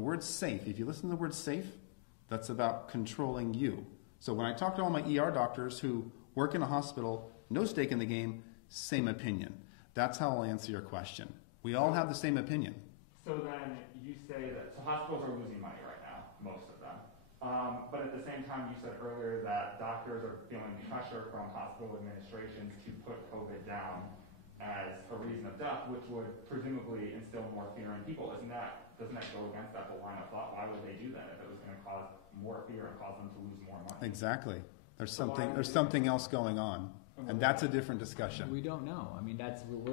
The word safe, if you listen to the word safe, that's about controlling you. So when I talk to all my ER doctors who work in a hospital, no stake in the game, same opinion. That's how I'll answer your question. We all have the same opinion. So then you say that hospitals are losing money right now, most of them. But at the same time, you said earlier that doctors are feeling pressure from hospital administrations to put COVID down as a reason of death, which would presumably instill more fear in people. Doesn't that go against that whole line of thought? Why would they do that if it was going to cause more fear and cause them to lose more money? Exactly. There's something else going on. And that's a different discussion. We don't know. I mean,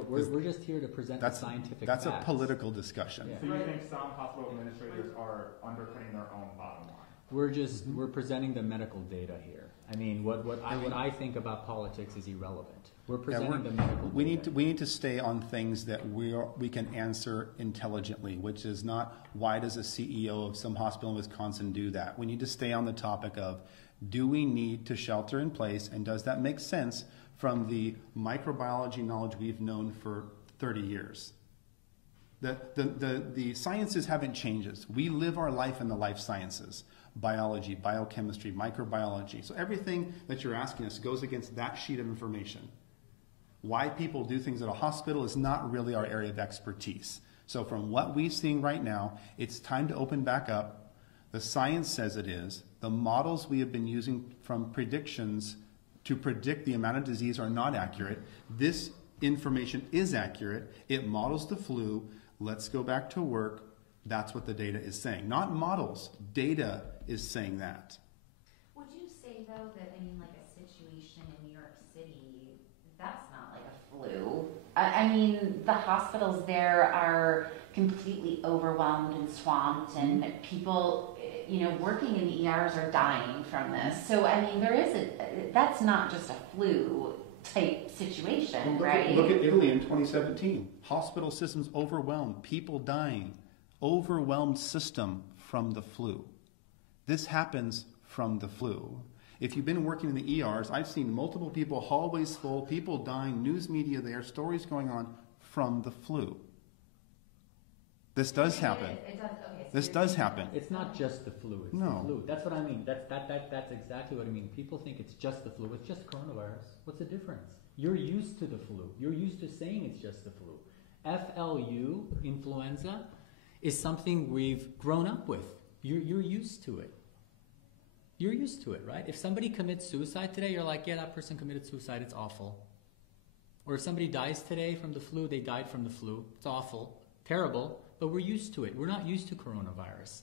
we're just here to present the scientific facts. That's a political discussion. Yeah. So you think some hospital administrators are undercutting their own bottom line? We're presenting the medical data here. I mean, what I think about politics is irrelevant. We're presenting the medical data. We need to stay on things that we can answer intelligently, which is not why does a CEO of some hospital in Wisconsin do that. We need to stay on the topic of, do we need to shelter in place, and does that make sense from the microbiology knowledge we've known for 30 years? The sciences haven't changed. We live our life in the life sciences, biology, biochemistry, microbiology. So everything that you're asking us goes against that sheet of information. Why people do things at a hospital is not really our area of expertise. So from what we're seeing right now, it's time to open back up. The science says it is. The models we have been using from predictions to predict the amount of disease are not accurate. This information is accurate. It models the flu. Let's go back to work. That's what the data is saying. Not models. Data is saying that. Would you say, though, that, I mean, like a situation in New York City, that's not like a flu? I mean, the hospitals there are completely overwhelmed and swamped, and people, working in the ERs are dying from this. So, I mean, that's not just a flu type situation, right? Look at Italy in 2017. Hospital systems overwhelmed, people dying, overwhelmed system from the flu. This happens from the flu. If you've been working in the ERs, I've seen multiple people, hallways full, people dying, news media there, stories going on from the flu. This does happen. It does, okay, so this does happen. It's not just the flu. It's the flu. That's what I mean. That's exactly what I mean. People think it's just the flu. It's just coronavirus. What's the difference? You're used to the flu. You're used to saying it's just the flu. FLU, influenza, is something we've grown up with. You're used to it. You're used to it, right? If somebody commits suicide today, you're like, yeah, that person committed suicide. It's awful. Or if somebody dies today from the flu, they died from the flu. It's awful. Terrible. But we're used to it. We're not used to coronavirus.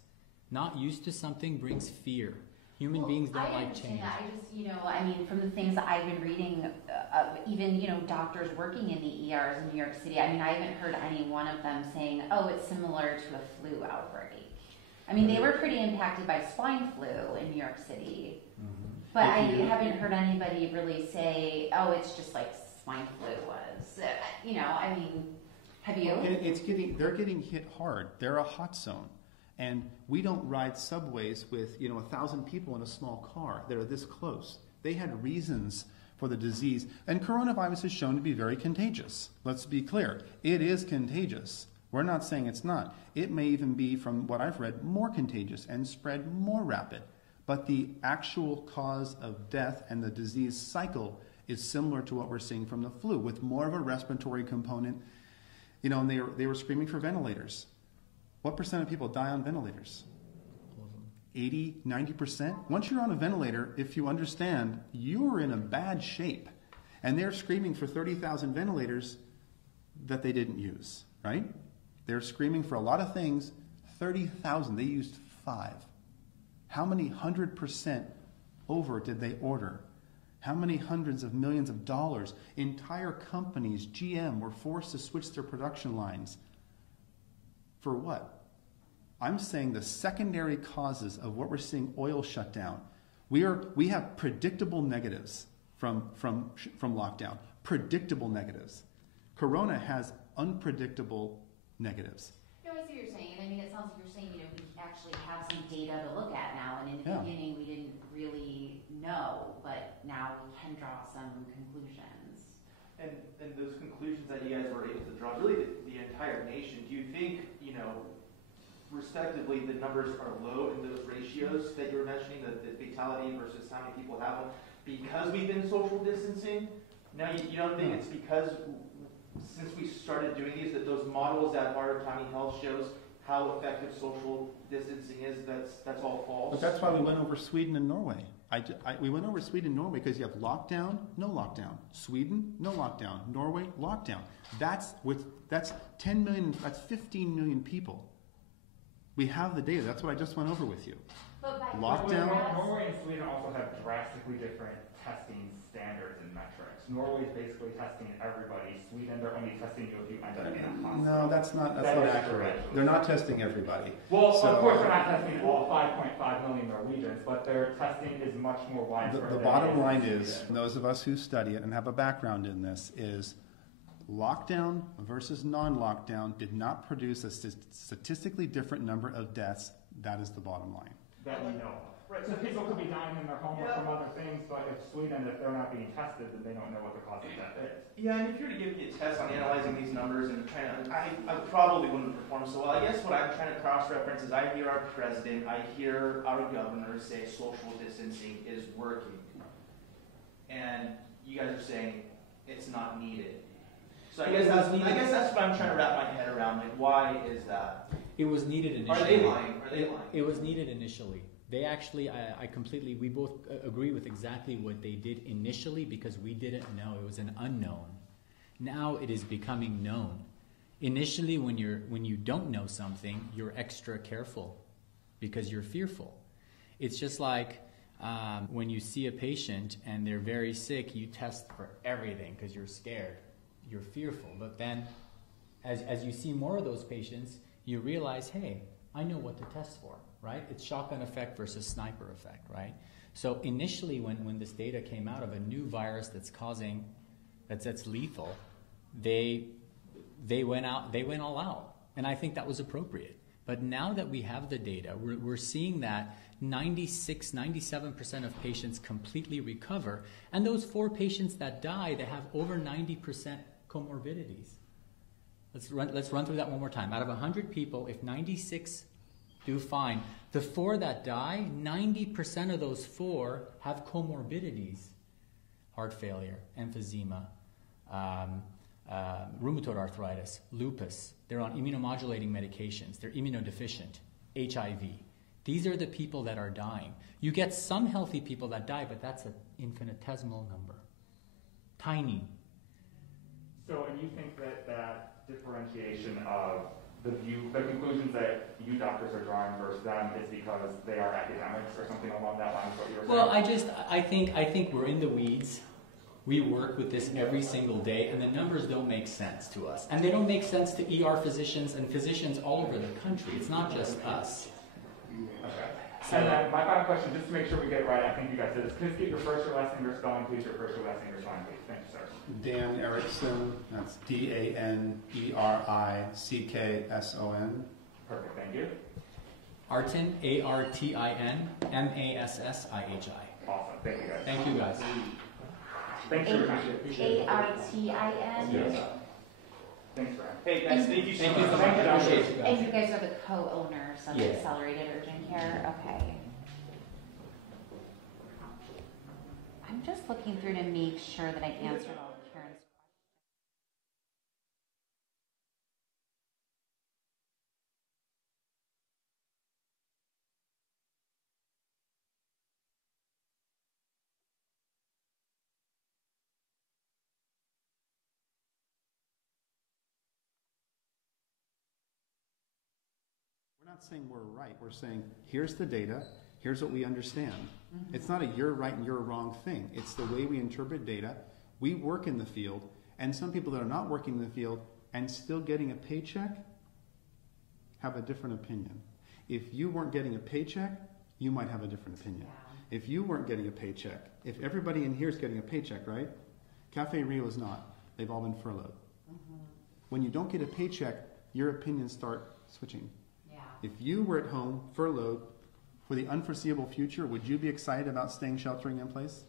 Not used to something brings fear. Human beings don't like change. I just, from the things that I've been reading, even, doctors working in the ERs in New York City, I haven't heard any one of them saying, oh, it's similar to a flu outbreak. They were pretty impacted by swine flu in New York City. Mm-hmm. But I haven't heard anybody really say, oh, it's just like swine flu was. Have you? They're getting hit hard. They're a hot zone. And we don't ride subways with 1,000 people in a small car that are this close. They had reasons for the disease. And coronavirus is shown to be very contagious. Let's be clear. It is contagious. We're not saying it's not. It may even be, from what I've read, more contagious and spread more rapid. But the actual cause of death and the disease cycle is similar to what we're seeing from the flu, with more of a respiratory component. And they were screaming for ventilators. What percent of people die on ventilators? 80, 90%? Once you're on a ventilator, if you understand, you're in a bad shape. And they're screaming for 30,000 ventilators that they didn't use, right? They're screaming for a lot of things. 30,000, they used 5. How many 100% over did they order? How many hundreds of millions of dollars? Entire companies, GM, were forced to switch their production lines. For what? I'm saying the secondary causes of what we're seeing, oil shutdown. We have predictable negatives from lockdown. Predictable negatives. Corona has unpredictable negatives. No, I see what you're saying. It sounds like you're saying, we actually have some data to look at now, and in the beginning we didn't really know, but now we can draw some conclusions. And those conclusions that you guys were able to draw, really the entire nation, do you think, respectively, the numbers are low in those ratios that you were mentioning, the fatality versus how many people have them, because we've been social distancing? Now, you don't think it's because since we started doing these, that those models that Barter County Health shows how effective social distancing is, that's all false? But that's why we went over Sweden and Norway. We went over Sweden and Norway because you have lockdown, no lockdown. Sweden, no lockdown. Norway, lockdown. That's 10 million, that's 15 million people. We have the data. That's what I just went over with you. But by Lockdown. Norway and Sweden also have drastically different testing standards and metrics. Norway is basically testing everybody. Sweden, they're only testing you if you end up in a hospital. No, that's not accurate. They're not testing everybody. Well, of course, they're not testing all 5.5 million Norwegians, but their testing is much more widespread. The bottom line is, those of us who study it and have a background in this, is lockdown versus non-lockdown did not produce a statistically different number of deaths. That is the bottom line. That we know of. Right. So people could be dying in their home or from other things, but if Sweden, if they're not being tested, then they don't know what the cause of death is. Yeah, and if you were to give me a test on analyzing these numbers and trying to, I probably wouldn't perform so well. I guess what I'm trying to cross-reference is I hear our president, I hear our governor say social distancing is working. And you guys are saying it's not needed. So I guess that's what I'm trying to wrap my head around. Like, why is that? It was needed initially. Are they lying? It was needed initially. They actually, we both agree with exactly what they did initially because we didn't know. It was an unknown. Now it is becoming known. Initially, when you don't know something, you're extra careful because you're fearful. It's just like when you see a patient and they're very sick, you test for everything because you're scared. You're fearful. But then as you see more of those patients, you realize, hey, I know what to test for. Right? It's shotgun effect versus sniper effect, right? So initially when this data came out of a new virus that's lethal, they went all out. And I think that was appropriate. But now that we have the data, we're seeing that 97% of patients completely recover. And those 4 patients that die, they have over 90% comorbidities. Let's run through that one more time. Out of 100 people, if 96 do fine. The 4 that die, 90% of those 4 have comorbidities. Heart failure, emphysema, rheumatoid arthritis, lupus. They're on immunomodulating medications. They're immunodeficient, HIV. These are the people that are dying. You get some healthy people that die, but that's an infinitesimal number. Tiny. So, and you think that differentiation of the conclusions that you doctors are drawing versus them is because they are academics or something along that line? What you were saying? Well, I think we're in the weeds. We work with this every single day, and the numbers don't make sense to us, and they don't make sense to ER physicians and physicians all over the country. It's not just us. Okay. So, and then my final question, just to make sure we get it right, I think you guys did this. Please get your first or last name or spelling, please. Your first or last name or spelling, please. Thank you, sir. Dan Erickson, that's DANERICKSON. Perfect, thank you. Artin, ARTIN, MASSIHI. Awesome, thank you guys. Thank you guys. Thanks for your time. ARTIN. Yes. Thanks, Brian. Hey guys, thank you so much. Thank you, Appreciate you guys. And you guys are the co-owners of Yeah. Accelerated Urgent Care? Okay. I'm just looking through to make sure that I answered all of Karen's questions. We're not saying we're right. We're saying, here's the data, here's what we understand. Mm-hmm. It's not a you're right and you're wrong thing. It's the way we interpret data. We work in the field, and some people that are not working in the field and still getting a paycheck have a different opinion. If you weren't getting a paycheck, you might have a different opinion. Yeah. If you weren't getting a paycheck, if everybody in here is getting a paycheck, right? Cafe Rio is not. They've all been furloughed. Mm-hmm. When you don't get a paycheck, your opinions start switching. Yeah. If you were at home, furloughed, for the unforeseeable future, would you be excited about staying sheltering in place?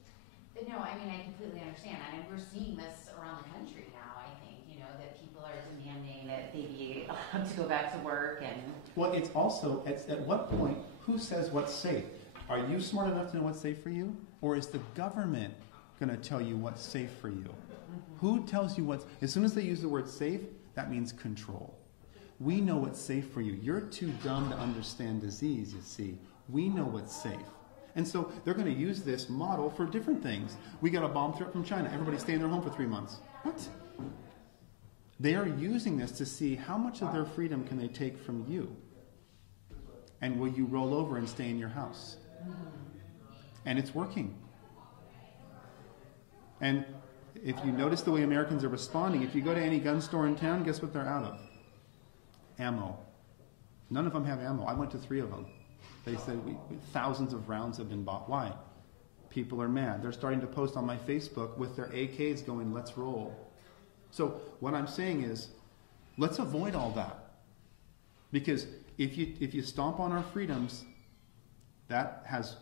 No, I mean, I completely understand. I mean, we're seeing this around the country now, I think, that people are demanding that they be to go back to work and. Well, it's also, at what point, who says what's safe? Are you smart enough to know what's safe for you? Or is the government going to tell you what's safe for you? Who tells you what's, as soon as they use the word safe, that means control. We know what's safe for you. You're too dumb to understand disease, you see. We know what's safe. And so they're going to use this model for different things. We got a bomb threat from China. Everybody stay in their home for 3 months. What? They are using this to see how much of their freedom can they take from you. And will you roll over and stay in your house? And it's working. And if you notice the way Americans are responding, if you go to any gun store in town, guess what they're out of? Ammo. None of them have ammo. I went to 3 of them. They said thousands of rounds have been bought. Why? People are mad. They're starting to post on my Facebook with their AKs going, let's roll. So what I'm saying is, let's avoid all that. Because if you stomp on our freedoms, that has